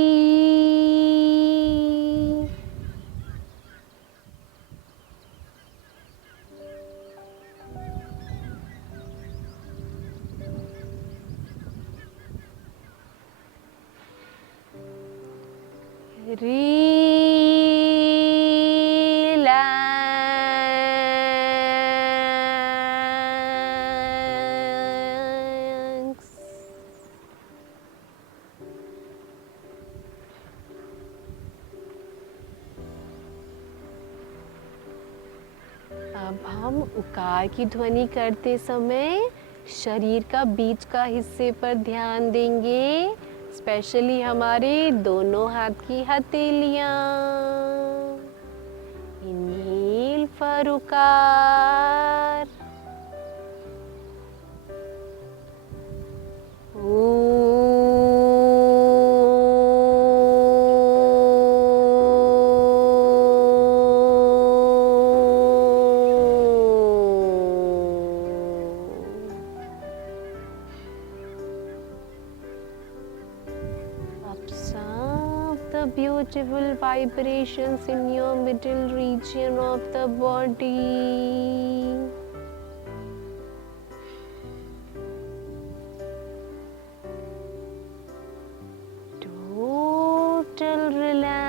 Relax. अब हम उकार की ध्वनि करते समय शरीर का बीच का हिस्से पर ध्यान देंगे, स्पेशली हमारे दोनों हाथ की हथेलियाँ. इनहेल फॉर उकार. Observe the beautiful vibrations in your middle region of the body. Total relax.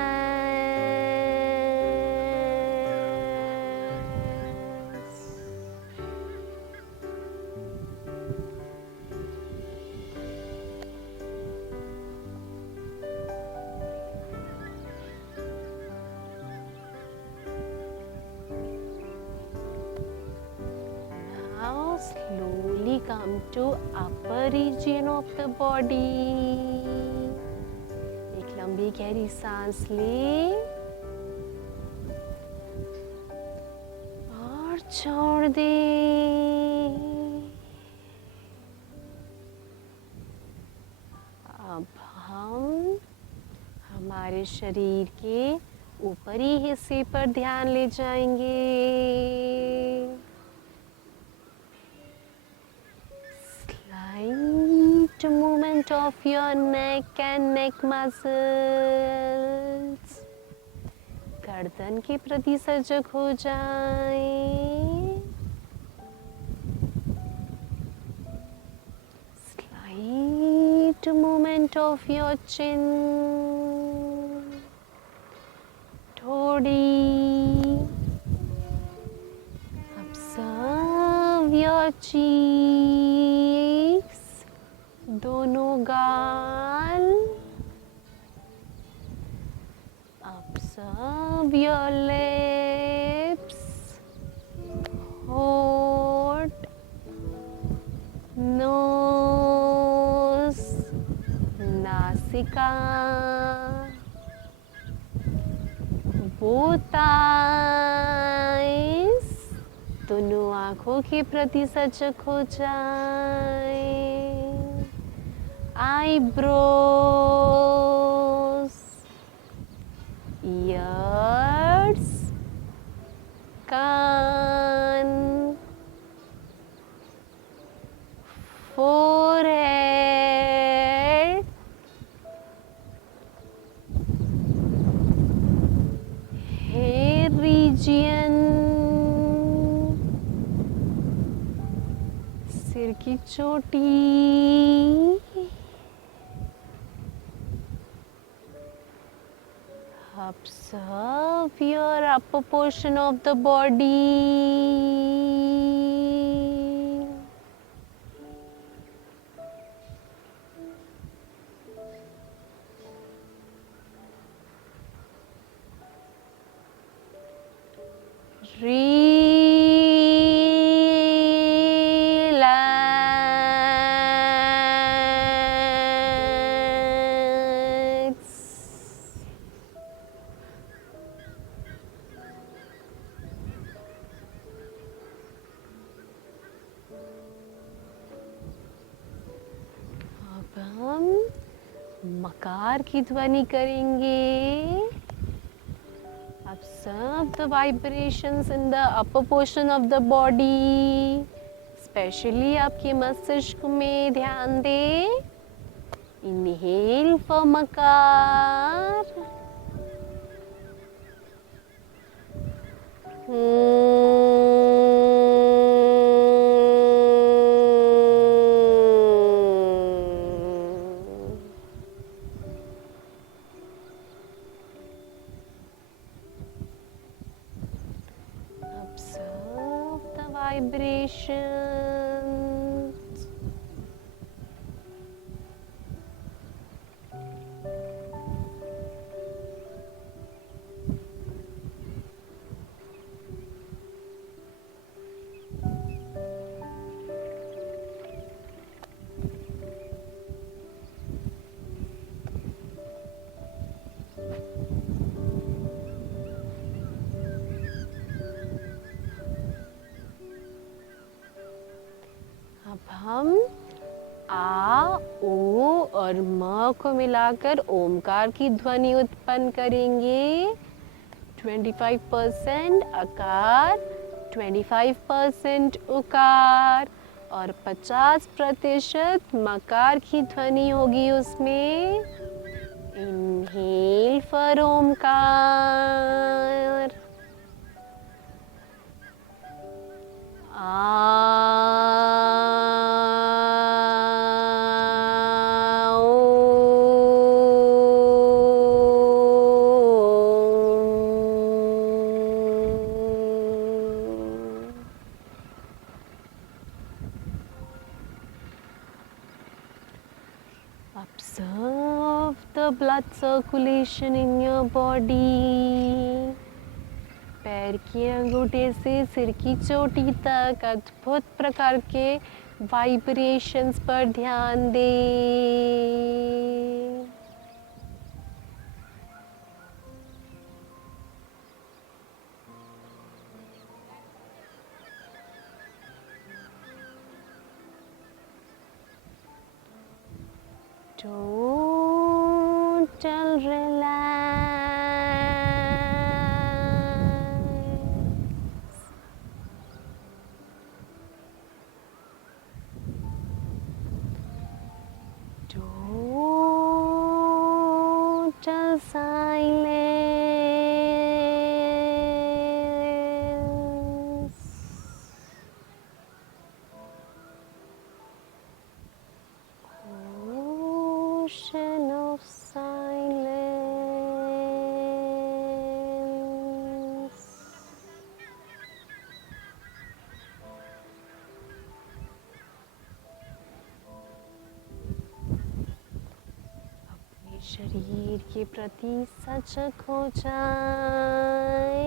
Slowly come to upper region of the body. एक लंबी गहरी सांस लें और छोड़ दें. अपने शरीर के ऊपरी हिस्से पर ध्यान ले जाएंगे। Slight movement of your neck and neck muscles. गर्दन के प्रति सजग हो जाएं। Slight movement of your chin. थोड़ी observe your cheeks. दोनों गाल. Observe your lips, hoठ, nose, नासिका, both eyes, दोनों आँखों के प्रति सजग हो जाए. Eyebrows, ears, कान, forehead, hair region, सिर की चोटी. Observe your upper portion of the body. हम मकार की ध्वनि करेंगे. Observe the vibrations in the upper portion of the body. Especially आपके मस्तिष्क में ध्यान दें. Inhale for मकार. Observe the vibrations. अब हम आ, ओ और म को मिलाकर ओमकार की ध्वनि उत्पन्न करेंगे. 25% अकार, 25% उकार और 50% मकार की ध्वनि होगी उसमें. Inhale for Omkar. Observe the blood circulation in your body. पैर के अंगूठे से सिर की चोटी तक अद्भुत प्रकार के वाइब्रेशंस पर ध्यान दें. Total relax. Total silence. Ocean of silence. अपने शरीर के प्रति सजग हो जाए।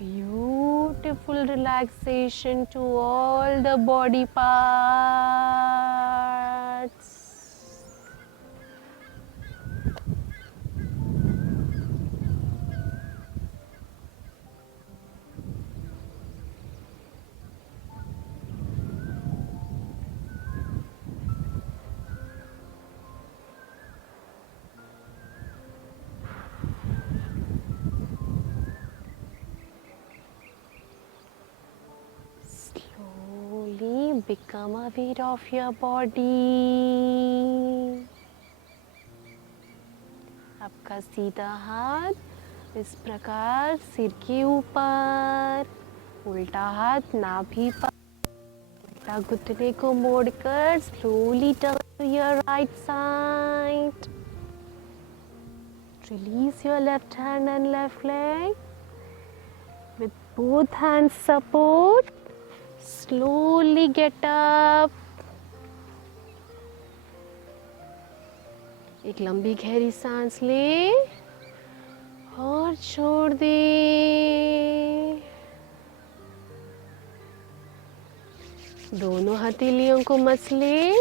Beautiful relaxation to all the body parts. Slowly become aware of your body. आपका सीधा हाथ इस प्रकार सिर के ऊपर, उल्टा हाथ नाभि पर, उल्टा घुटने को मोड़कर slowly turn to your right side. Release your left hand and left leg. With both hands support, slowly get up. एक लंबी गहरी सांस ले और छोड़ दे। दोनों हथेलियों को मसले।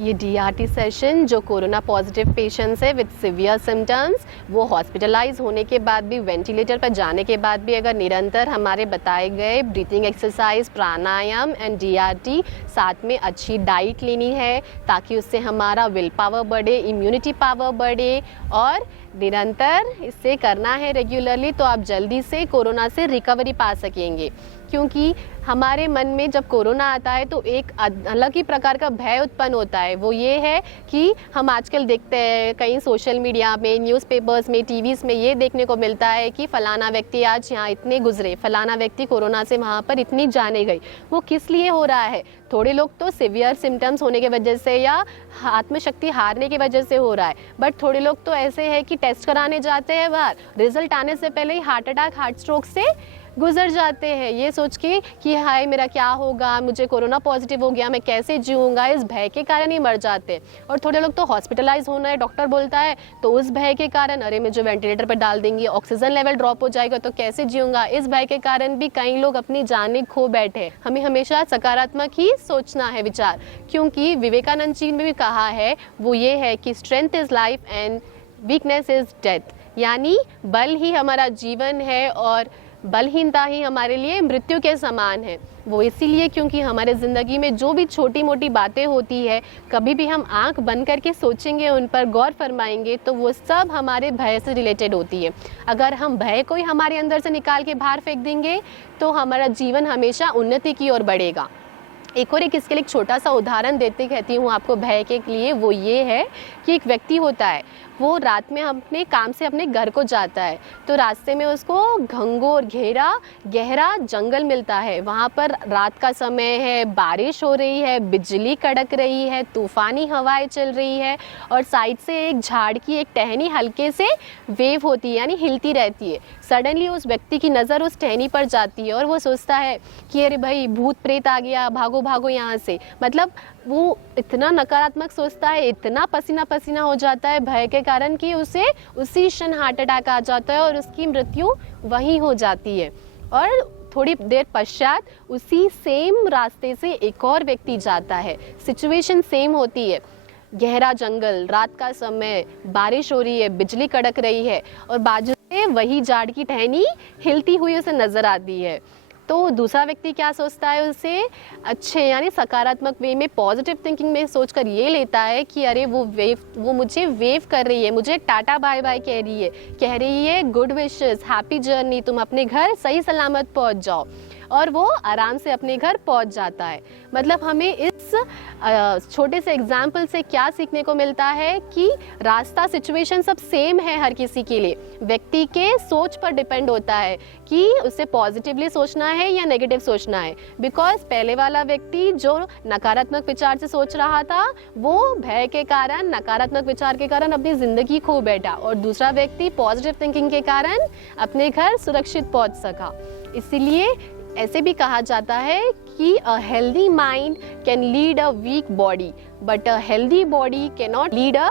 ये DRT सेशन जो कोरोना पॉजिटिव पेशेंट्स है विद सिवियर सिम्टम्स, वो हॉस्पिटलाइज होने के बाद भी, वेंटिलेटर पर जाने के बाद भी अगर निरंतर हमारे बताए गए breathing exercise, pranayama and DRT साथ में अच्छी डाइट लेनी है ताकि उससे हमारा विल पावर बढ़े, इम्यूनिटी पावर बढ़े और निरंतर इससे करना है रेगुलरली, तो आप जल्दी से कोरोना से रिकवरी पा सकेंगे। क्योंकि हमारे मन में जब कोरोना आता है तो एक अलग ही प्रकार का भय उत्पन्न होता है। वो ये है कि हम आजकल देखते हैं कहीं सोशल मीडिया में, न्यूज़पेपर्स में, टीवीज़ में ये देखने को मिलता है कि फ़लाना व्यक्ति आज यहाँ इतने गुजरे, फ़लाना व्यक्ति कोरोना से वहाँ पर इतनी जाने गई। वो किस लिए हो रहा है? थोड़े लोग तो सिवियर सिम्टम्स होने की वजह से या आत्मशक्ति हारने की वजह से हो रहा है, बट थोड़े लोग तो ऐसे हैं कि टेस्ट कराने जाते हैं बाहर, रिजल्ट आने से पहले ही हार्ट अटैक, हार्ट स्ट्रोक से गुजर जाते हैं, ये सोच के कि हाय मेरा क्या होगा, मुझे कोरोना पॉजिटिव हो गया, मैं कैसे जीऊँगा, इस भय के कारण ही मर जाते हैं। और थोड़े लोग तो हॉस्पिटलाइज होना है, डॉक्टर बोलता है, तो उस भय के कारण अरे मुझे वेंटिलेटर पर डाल देंगे, ऑक्सीजन लेवल ड्रॉप हो जाएगा तो कैसे जीऊँगा, इस भय के कारण भी कई लोग अपनी जानें खो बैठे। हमें हमेशा सकारात्मक ही सोचना है विचार, क्योंकि विवेकानंद जी ने भी कहा है, वो ये है कि strength is life and weakness is death, यानी बल ही हमारा जीवन है और बलहीनता ही हमारे लिए मृत्यु के समान है। वो इसीलिए क्योंकि हमारे ज़िंदगी में जो भी छोटी मोटी बातें होती है, कभी भी हम आंख बंद करके सोचेंगे, उन पर गौर फरमाएंगे तो वो सब हमारे भय से रिलेटेड होती है। अगर हम भय को ही हमारे अंदर से निकाल के बाहर फेंक देंगे तो हमारा जीवन हमेशा उन्नति की ओर बढ़ेगा। एक और इसके लिए एक छोटा सा उदाहरण देते कहती हूँ आपको भय के लिए। वो ये है कि एक व्यक्ति होता है, वो रात में अपने काम से अपने घर को जाता है, तो रास्ते में उसको घंघोर घेरा गहरा जंगल मिलता है। वहाँ पर रात का समय है, बारिश हो रही है, बिजली कड़क रही है, तूफ़ानी हवाएं चल रही है और साइड से एक झाड़ की एक टहनी हल्के से वेव होती है, यानी हिलती रहती है। सडनली उस व्यक्ति की नज़र उस टहनी पर जाती है और वो सोचता है कि अरे भाई भूत प्रेत आ गया, भागो भागो यहाँ से। मतलब वो इतना नकारात्मक सोचता है, इतना पसीना पसीना हो जाता है भय के कारण कि उसे उसी क्षण हार्ट अटैक आ जाता है और उसकी मृत्यु वहीं हो जाती है। और थोड़ी देर पश्चात उसी सेम रास्ते से एक और व्यक्ति जाता है, सिचुएशन सेम होती है, गहरा जंगल, रात का समय, बारिश हो रही है, बिजली कड़क रही है और बाजू से वही झाड़ की टहनी हिलती हुई उसे नजर आती है। तो दूसरा व्यक्ति क्या सोचता है, उसे अच्छे यानी सकारात्मक वे में, पॉजिटिव थिंकिंग में सोचकर ये लेता है कि अरे वो मुझे वेव कर रही है, मुझे टाटा बाय बाय कह रही है गुड विशेस, हैप्पी जर्नी, तुम अपने घर सही सलामत पहुंच जाओ, और वो आराम से अपने घर पहुंच जाता है। मतलब हमें इस छोटे से एग्जाम्पल से क्या सीखने को मिलता है कि रास्ता, सिचुएशन सब सेम है हर किसी के लिए, व्यक्ति के सोच पर डिपेंड होता है कि उसे पॉजिटिवली सोचना है या नेगेटिव सोचना है। बिकॉज पहले वाला व्यक्ति जो नकारात्मक विचार से सोच रहा था, वो भय के कारण, नकारात्मक विचार के कारण अपनी ज़िंदगी खो बैठा, और दूसरा व्यक्ति पॉजिटिव थिंकिंग के कारण अपने घर सुरक्षित पहुंच सका। इसीलिए ऐसे भी कहा जाता है कि a healthy mind can lead a weak body, but a healthy body can not lead a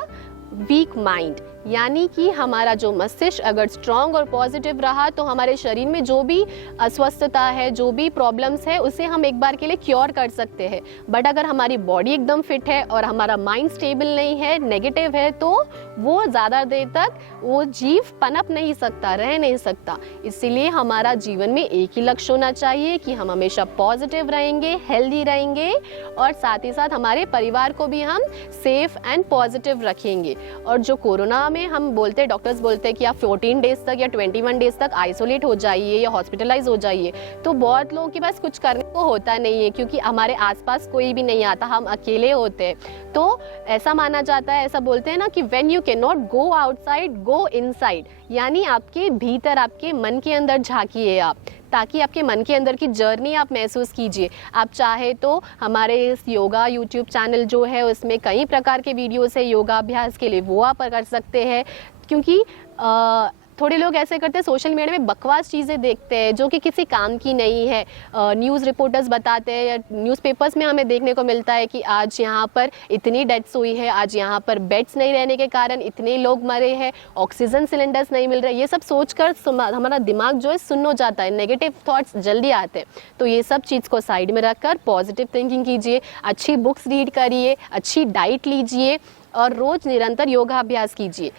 weak mind. यानी कि हमारा जो मस्तिष्क अगर स्ट्रांग और पॉजिटिव रहा तो हमारे शरीर में जो भी अस्वस्थता है, जो भी प्रॉब्लम्स है, उसे हम एक बार के लिए क्योर कर सकते हैं। बट अगर हमारी बॉडी एकदम फिट है और हमारा माइंड स्टेबल नहीं है, नेगेटिव है, तो वो ज़्यादा देर तक वो जीव पनप नहीं सकता, रह नहीं सकता। इसीलिए हमारा जीवन में एक ही लक्ष्य होना चाहिए कि हम हमेशा पॉजिटिव रहेंगे, हेल्दी रहेंगे, और साथ ही साथ हमारे परिवार को भी हम सेफ एंड पॉजिटिव रखेंगे। और जो कोरोना में हम बोलते हैं, डॉक्टर्स बोलते हैं कि आप 14 डेज तक या 21 डेज तक आइसोलेट हो जाइए या हॉस्पिटलाइज हो जाइए, तो बहुत लोगों के पास कुछ करने को होता नहीं है, क्योंकि हमारे आसपास कोई भी नहीं आता, हम अकेले होते हैं। तो ऐसा माना जाता है, ऐसा बोलते हैं ना कि when you can not go outside, go inside, यानी आपके भीतर, आपके मन के अंदर झांकिए आप, ताकि आपके मन के अंदर की जर्नी आप महसूस कीजिए। आप चाहे तो हमारे इस योगा यूट्यूब चैनल जो है, उसमें कई प्रकार के वीडियोस है योगा अभ्यास के लिए, वो आप कर सकते हैं। क्योंकि थोड़े लोग ऐसे करते हैं, सोशल मीडिया में बकवास चीज़ें देखते हैं जो कि किसी काम की नहीं है। न्यूज़ रिपोर्टर्स बताते हैं या न्यूज़पेपर्स में हमें देखने को मिलता है कि आज यहाँ पर इतनी डेथ्स हुई है, आज यहाँ पर बेड्स नहीं रहने के कारण इतने लोग मरे हैं, ऑक्सीजन सिलेंडर्स नहीं मिल रहे। ये सब सोचकर हमारा दिमाग जो है सुन्न हो जाता है, नेगेटिव थॉट्स जल्दी आते हैं। तो ये सब चीज़ को साइड में रखकर पॉजिटिव थिंकिंग कीजिए, अच्छी बुक्स रीड करिए, अच्छी डाइट लीजिए, और रोज़ निरंतर योगाभ्यास कीजिए।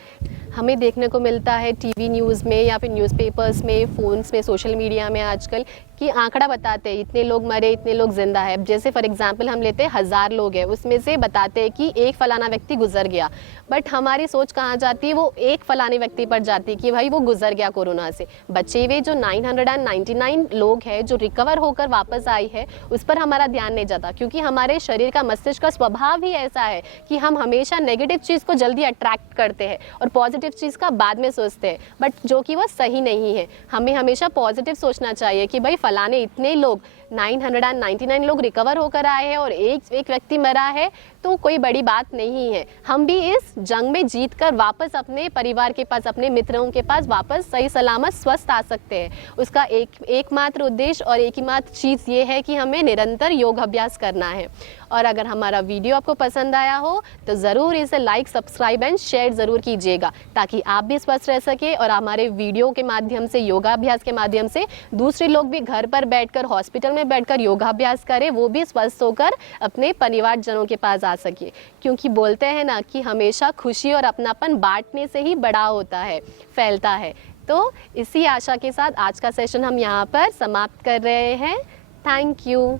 हमें देखने को मिलता है टीवी न्यूज़ में या फिर न्यूज़पेपर्स में, फ़ोन्स में, सोशल मीडिया में आजकल कि आंकड़ा बताते हैं इतने लोग मरे, इतने लोग जिंदा है। जैसे फॉर एग्जांपल हम लेते हैं 1000 लोग हैं, उसमें से बताते हैं कि एक फलाना व्यक्ति गुजर गया, बट हमारी सोच कहाँ जाती है, वो एक फलाने व्यक्ति पर जाती है कि भाई वो गुजर गया कोरोना से। बचे हुए जो 999 लोग हैं जो रिकवर होकर वापस आई है, उस पर हमारा ध्यान नहीं जाता, क्योंकि हमारे शरीर का, मस्तिष्क का स्वभाव ही ऐसा है कि हम हमेशा नेगेटिव चीज़ को जल्दी अट्रैक्ट करते हैं और पॉजिटिव चीज़ का बाद में सोचते हैं, बट जो कि वो सही नहीं है। हमें हमेशा पॉजिटिव सोचना चाहिए कि भाई फलाने इतने लोग 999 लोग रिकवर होकर आए हैं और एक व्यक्ति मरा है, तो कोई बड़ी बात नहीं है। हम भी इस जंग में जीतकर वापस अपने परिवार के पास, अपने मित्रों के पास वापस सही सलामत स्वस्थ आ सकते हैं। उसका एकमात्र उद्देश्य और एक ही मात्र चीज़ ये है कि हमें निरंतर योग अभ्यास करना है। और अगर हमारा वीडियो आपको पसंद आया हो तो ज़रूर इसे लाइक, सब्सक्राइब एंड शेयर ज़रूर कीजिएगा, ताकि आप भी स्वस्थ रह सके और हमारे वीडियो के माध्यम से, योगाभ्यास के माध्यम से दूसरे लोग भी घर पर बैठकर, हॉस्पिटल में बैठकर योगाभ्यास करें, वो भी स्वस्थ होकर अपने परिवारजनों के पास आ सके। क्योंकि बोलते हैं ना कि हमेशा खुशी और अपनापन बांटने से ही बड़ा होता है, फैलता है। तो इसी आशा के साथ आज का सेशन हम यहाँ पर समाप्त कर रहे हैं। Thank you.